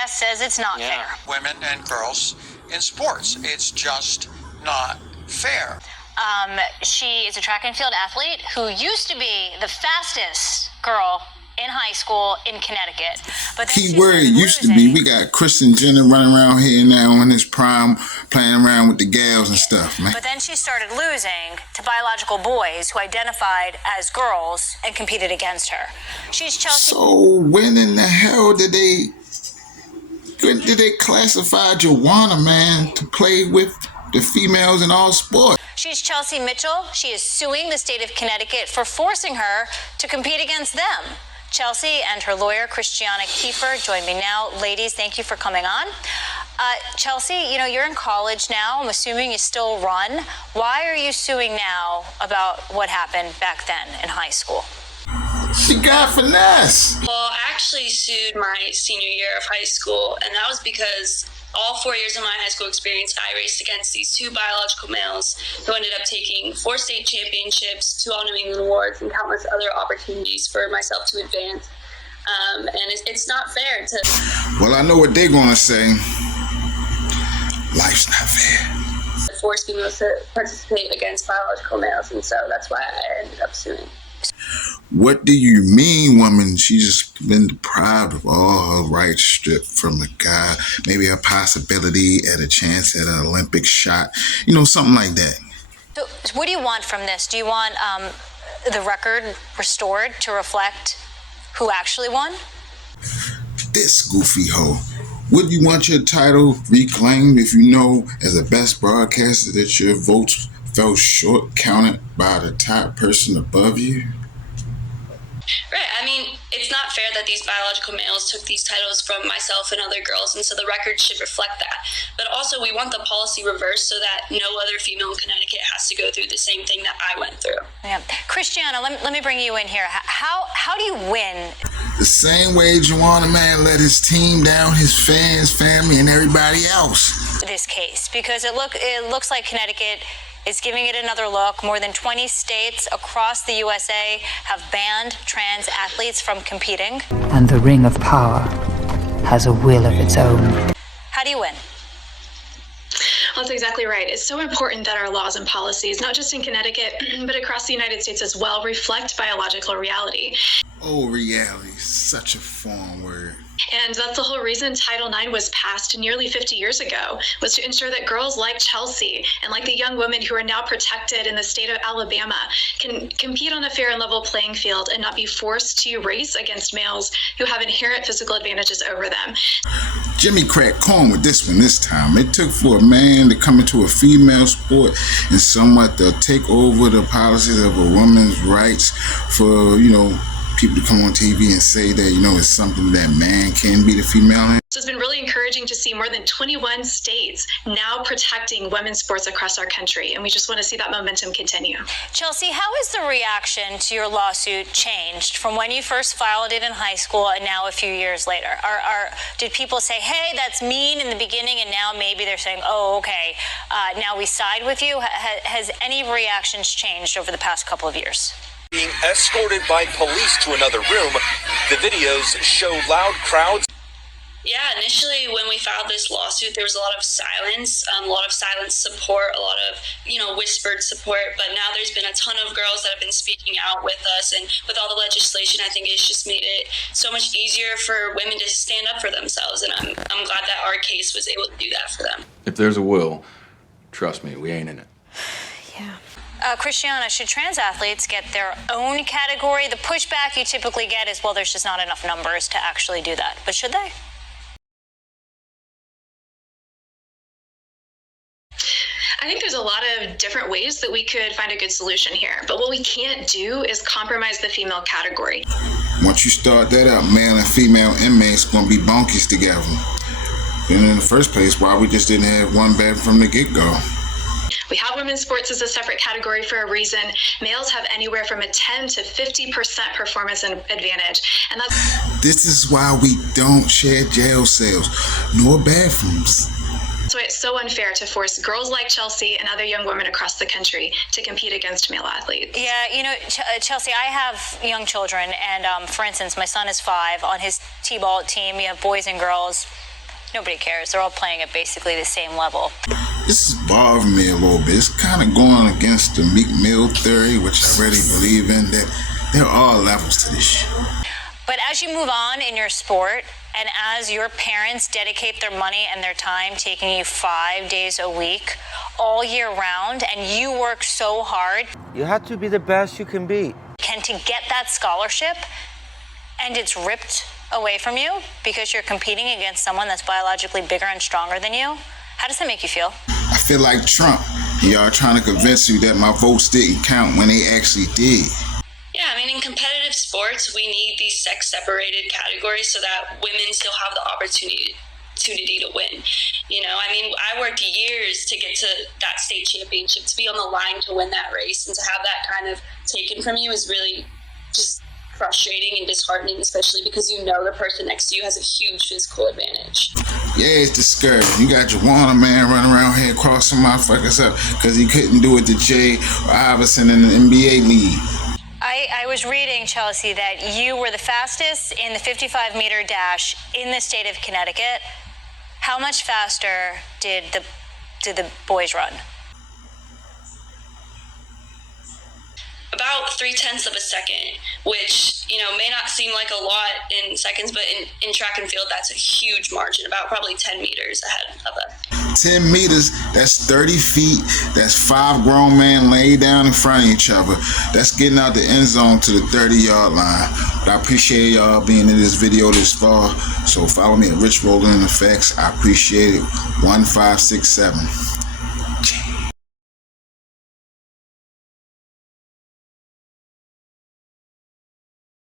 guest says it's not fair. Women and girls in sports. It's just not fair. She is a track and field athlete who used to be the fastest girl in high school in Connecticut. But then Key word used to be. We got Kristen Jenner running around here now in his prime, playing around with the gals and stuff, man. But then she started losing to biological boys who identified as girls and competed against her. She's Chelsea. So when in the hell did they classify Joanna, man, to play with the females in all sports? She's Chelsea Mitchell. She is suing the state of Connecticut for forcing her to compete against them. Chelsea and her lawyer, Christiana Kiefer, join me now. Ladies, thank you for coming on. Chelsea, you know, you're in college now. I'm assuming you still run. Why are you suing now about what happened back then in high school? She got finesse. Well, I actually sued my senior year of high school, and that was because all 4 years of my high school experience, I raced against these two biological males who ended up taking 4 state championships, 2 All-New England awards, and countless other opportunities for myself to advance. And it's not fair to... Well, I know what they're going to say. Life's not fair. Force females to participate against biological males, and so that's why I ended up suing. What do you mean, woman? She's just been deprived of all her rights, stripped from a guy, maybe a possibility at a chance at an Olympic shot, you know, something like that. So what do you want from this? Do you want the record restored to reflect who actually won? This goofy hoe. Would you want your title reclaimed if you know, as a best broadcaster, that your votes fell short, counted by the top person above you? Right. I mean, it's not fair that these biological males took these titles from myself and other girls, and so the record should reflect that. But also, we want the policy reversed so that no other female in Connecticut has to go through the same thing that I went through. Yeah. Christiana, let me bring you in here. How do you win? The same way Joanna, man, let his team down, his fans, family, and everybody else. This case, because it looks like Connecticut is giving it another look. More than 20 states across the USA have banned trans athletes from competing. And the Ring of Power has a will of its own. How do you win? Well, that's exactly right. It's so important that our laws and policies, not just in Connecticut, but across the United States as well, reflect biological reality. Oh, reality, such a foreign word. And that's the whole reason Title IX was passed nearly 50 years ago, was to ensure that girls like Chelsea and like the young women who are now protected in the state of Alabama can compete on a fair and level playing field and not be forced to race against males who have inherent physical advantages over them. Jimmy cracked corn with this one this time. It took for a man to come into a female sport and somewhat to take over the policies of a woman's rights for, you know, people to come on TV and say that, you know, it's something that man can be the female in. So it's been really encouraging to see more than 21 states now protecting women's sports across our country, and we just want to see that momentum continue. Chelsea, how has the reaction to your lawsuit changed from when you first filed it in high school and now a few years later? Did people say, hey, that's mean in the beginning, and now maybe they're saying, oh, okay, now we side with you? Has any reactions changed over the past couple of years? Being escorted by police to another room, the videos show loud crowds. Yeah, initially when we filed this lawsuit, there was a lot of silence, support, a lot of, whispered support. But now there's been a ton of girls that have been speaking out with us. And with all the legislation, I think it's just made it so much easier for women to stand up for themselves. And I'm glad that our case was able to do that for them. If there's a will, trust me, we ain't in it. Yeah. Christiana, should trans athletes get their own category? The pushback you typically get is, well, there's just not enough numbers to actually do that. But should they? I think there's a lot of different ways that we could find a good solution here. But what we can't do is compromise the female category. Once you start that up, male and female inmates going to be bonkies together. And in the first place, why we just didn't have one bed from the get-go? We have women's sports as a separate category for a reason. Males have anywhere from a 10 to 50% performance advantage. And this is why we don't share jail cells nor bathrooms. That's why it's so unfair to force girls like Chelsea and other young women across the country to compete against male athletes. Yeah, Chelsea, I have young children, and for instance, my son is 5. On his T-ball team, you have boys and girls. Nobody cares. They're all playing at basically the same level. This is bothering me a little bit. It's kind of going against the Meek Mill theory, which I really believe in, that there are levels to this shit. But as you move on in your sport, and as your parents dedicate their money and their time taking you 5 days a week, all year round, and you work so hard, you have to be the best you can be. And to get that scholarship, and it's ripped away from you because you're competing against someone that's biologically bigger and stronger than you, how does that make you feel? I feel like Trump. Y'all trying to convince you that my votes didn't count when they actually did. Yeah, I mean, in competitive sports, we need these sex-separated categories so that women still have the opportunity to win. You know, I mean, I worked years to get to that state championship, to be on the line to win that race, and to have that kind of taken from you is really just frustrating and disheartening, especially because you know the person next to you has a huge physical advantage. Yeah, it's discouraging. You got Juwan, man, running around here crossing motherfuckers up because he couldn't do it to Jay Iverson in the NBA league. I was reading, Chelsea, that you were the fastest in the 55-meter dash in the state of Connecticut. How much faster did the boys run? About 0.3 of a second, which, you know, may not seem like a lot in seconds, but in track and field, that's a huge margin, about probably 10 meters ahead of us. 10 meters, that's 30 feet. That's 5 grown men laid down in front of each other. That's getting out the end zone to the 30-yard line. But I appreciate y'all being in this video this far. So follow me at Rich Roland in Effects. I appreciate it. 1567.